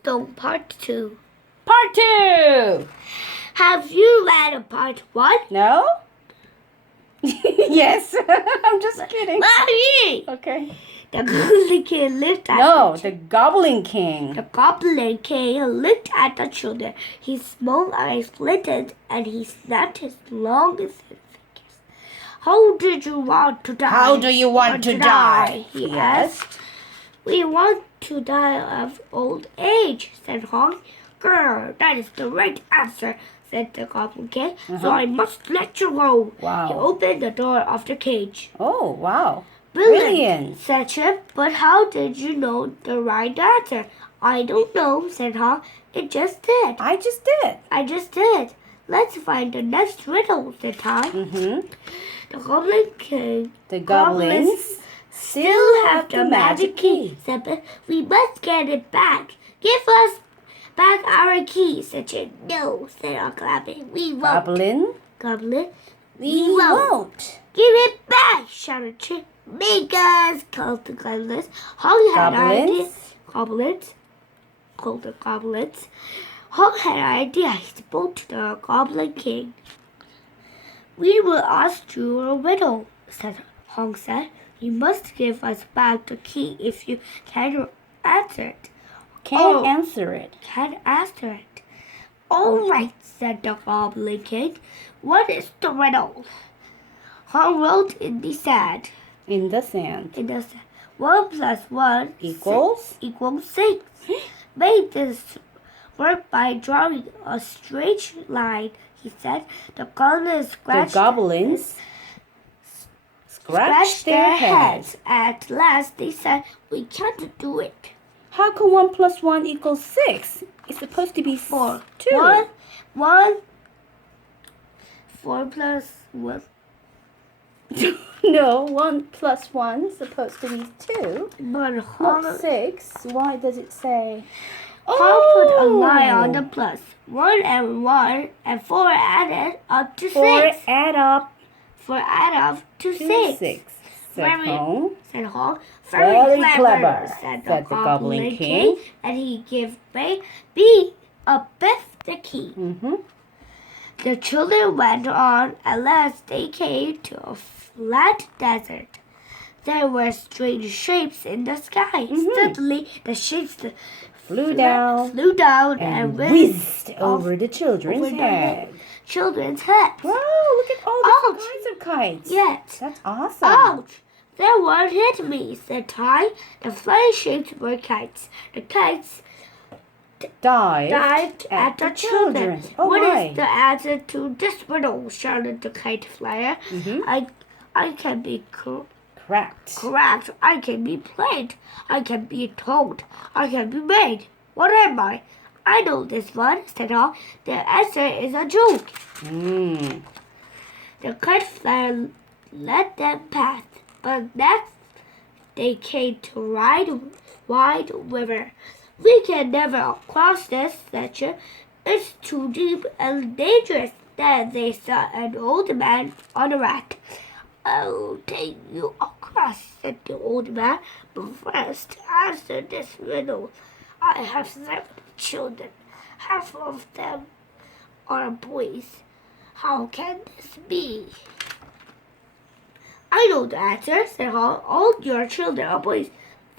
Stone Part 2. Part 2! Have you read Part 1? No? Yes. I'm just kidding. Mommy! Okay. The Goblin King looked at The Goblin King. The Goblin King looked at the children. His small eyes glittered, and he snapped his long thin fingers. How did you want to die? How do you want to die? He asked. We want to die of old age, said Hong. Girl, that is the right answer, said the Goblin King. So I must let you go. Wow. He opened the door of the cage. Oh, wow. Brilliant, said Chip. But how did you know the right answer? I don't know, said Hong. It just did. I just did. Let's find the next riddle, said Ty. The Goblin King. The goblins Still have the magic key, said Biff. We must get it back. Give us back our key, said Chip. No, said Uncle Abby. We won't. Goblin. We won't. Give it back, shouted Chip. Make us, called the goblins. Holly had an idea. Goblins. Called the goblins. Hong had an idea. He spoke to the Goblin King. We will ask you a riddle, Hong said. You must give us back the key if you can answer it. Can't answer it. Can't answer it. All right, said the Goblin King. What is the riddle? Hong wrote in the sand. In the sand. 1 plus 1 equals 6. Make this work by drawing a straight line, he said. The goblins scratched their heads. At last they said, we can't do it. How can 1 plus 1 equals 6? It's supposed to be 4. 2. 4 plus 1. No, 1 plus 1 is supposed to be 2. But not 6. Why does it say? Hong put a line on the plus. 1 and 1 and 4 added up to 6. 4 add up to 6. Said Hong. Very clever, said the Goblin King. And he gave Biff the key. The children went on. At last they came to a flat desert. There were strange shapes in the sky. Suddenly the shapes flew down and whizzed over the children's head. Wow, look at all the kinds of kites. Yes. That's awesome. Ouch. That one hit me, said Ty. The flying shapes were kites. The kites dived at the children. What is the answer to this riddle? Shouted the kite flyer. I can be cracked. I can be played. I can be told. I can be made. What am I? I know this one, said Hong. The answer is a joke. The kite flyer let them pass, but next they came to wide river. We can never cross this, said Chip. It's too deep and dangerous. Then they saw an old man on a raft. I'll take you across, said the old man. But first, answer this riddle. I have 7 children. Half of them are boys. How can this be? I know the answer, said Hong. All your children are boys.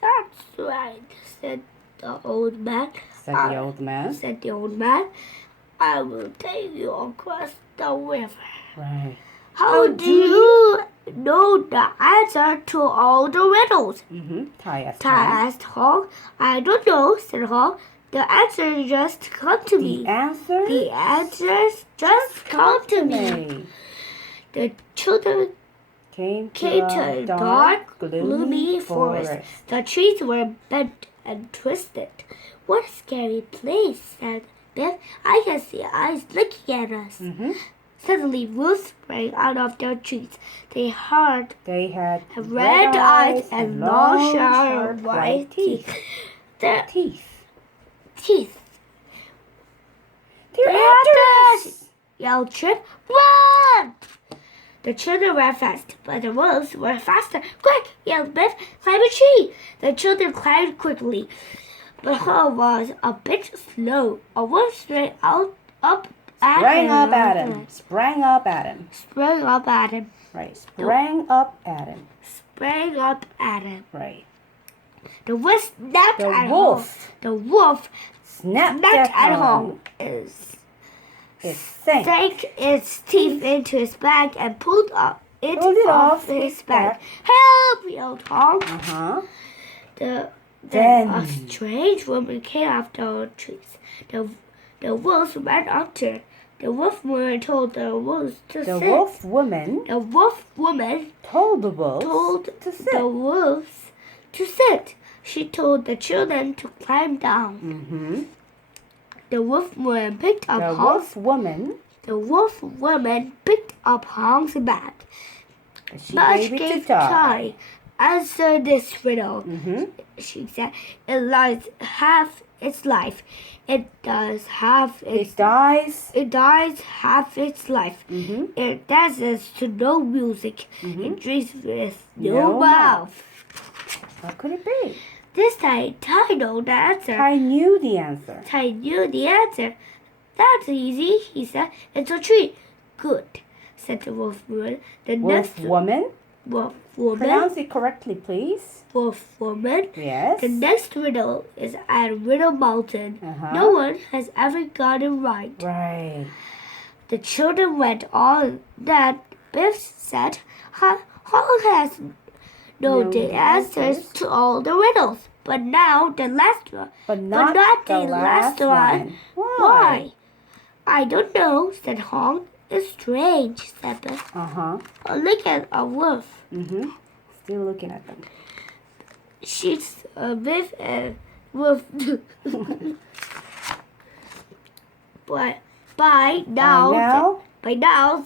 That's right, said the old man. Said the old man. I will take you across the river. Right. How do you know the answer to all the riddles? Ty asked Hong. I don't know, said Hong. The answers just come to me. The answers just come to me. The children came to a dark, gloomy forest. The trees were bent and twisted. What a scary place, said Biff. I can see eyes looking at us. Suddenly, wolves sprang out of their trees. They had red eyes and long, sharp white teeth. Their teeth. They're after us! Yelled Chip. Run! The children ran fast, but the wolves were faster. Quick! Yelled Biff. Climb a tree! The children climbed quickly. but Hong was a bit slow. A wolf sprang up at Sprang up at him. him. Sprang up at him. Sprang up at him. Right. Sprang up at him. Sprang up at him. Right. The wolf snapped The at wolf. Hong. The wolf Snapped snapped at at Hong. Hong. It sank. Sank its teeth into his back and pulled it off his back. back. Help! yelled Hong. Uh-huh. Then a strange woman came after the trees. The wolves ran up to her. The wolf woman told the wolves to sit. The wolf woman told the wolves to sit. She told the children to climb down. Mm-hmm. The wolf woman picked up The wolf woman picked up Hong's bag. She gave it to Tai. Answer this riddle. Mm-hmm. She said, it lies half its life. It dies half its life. Mm-hmm. It dances to no music. Mm-hmm. It drinks with no mouth. What could it be? This time, Tai knew the answer. Tai knew the answer. Tai knew the answer. That's easy, he said. It's a tree. Good, said the wolf woman. Wolf woman? Wolf woman. Pronounce it correctly, please. Wolf woman. Yes. The next riddle is at Riddle Mountain. Uh-huh. No one has ever got it right. Right. The children went on. Then Biff said, Hong has known the answers to all the riddles. But now the last one. But not the last one. Why? I don't know, said Hong. It's strange, said Biff. Uh-huh. Look at a wolf. Mm-hmm. Still looking at them. She's Biff and wolf. But by now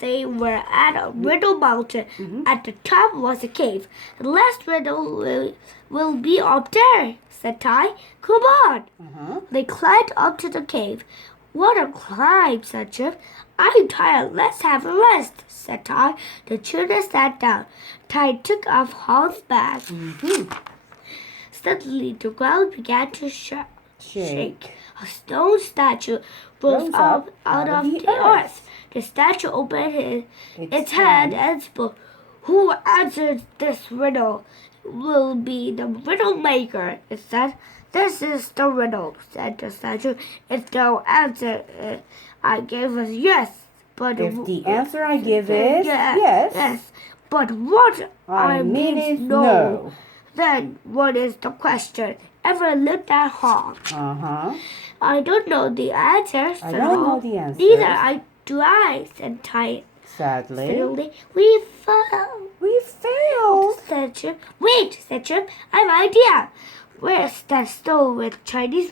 they were at a Riddle Mountain. Mm-hmm. At the top was a cave. The last riddle will be up there, said Tai. Come on. Uh-huh. They climbed up to the cave. What a climb, said Chip. I'm tired. Let's have a rest, said Tai. The children sat down. Tai took off Hong's bag. Mm-hmm. Suddenly, the ground began to shake. A stone statue rose up out of the earth. The statue opened its hand and spoke. Who answers this riddle will be the riddle maker, it said. This is the riddle, said the statue. If the answer I gave is yes, but if the answer I give is yes, but what I mean is no, then what is the question? Everyone looked at Hong. Uh-huh. I don't know the answer, said I don't Hong. know the answer. Neither do I, said Tai. Sadly. We failed. We failed, said Chip. Wait, said Chip. I have an idea. Where's that stone with Chinese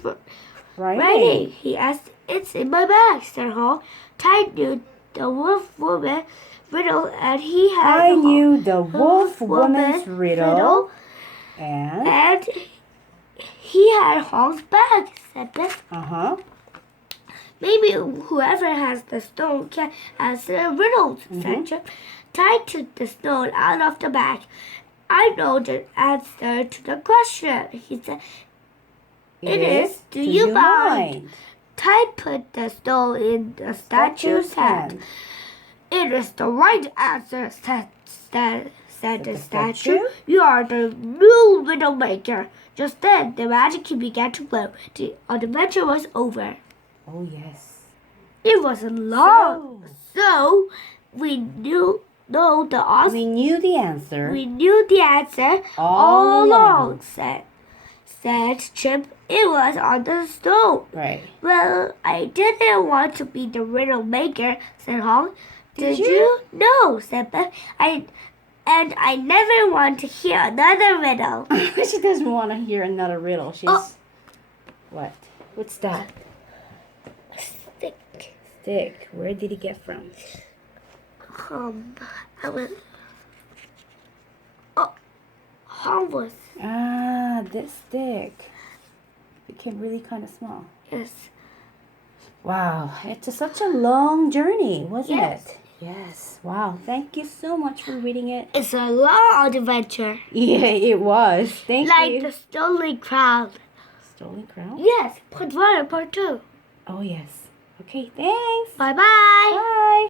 writing? He asked. It's in my bag, said Hong. Tai knew the wolf woman riddle, and he had. I knew the wolf woman's riddle, and he had Hong's bag, said Biff. Uh-huh. Maybe whoever has the stone can answer the riddles, said Chip. Tai took the stone out of the bag. I know the answer to the question, he said. It is, do you mind? Tai put the stone in the statue's hand. It is the right answer, said the statue. You are the new riddle maker. Just then, the magic key began to glow. The adventure was over. Oh, yes. It wasn't long. So we knew the answer. We knew the answer. We knew the answer all along, said Chip. It was on the stone. Right. Well, I didn't want to be the riddle maker, said Hong. Did you? No, said Beth. And I never want to hear another riddle. She doesn't want to hear another riddle. She's... What? What's that? Stick. Stick. Where did he get from? I went... Oh, harmless. Ah, this stick. Became really kind of small. Yes. Wow, it's such a long journey, wasn't Yes. it? Yes. Wow, thank you so much for reading it. It's a long adventure. Yeah, it was. Thank you. Like the Stolen Crown. Stolen crown? Yes, part 1 and part 2. Oh, yes. Okay, thanks. Bye-bye. Bye.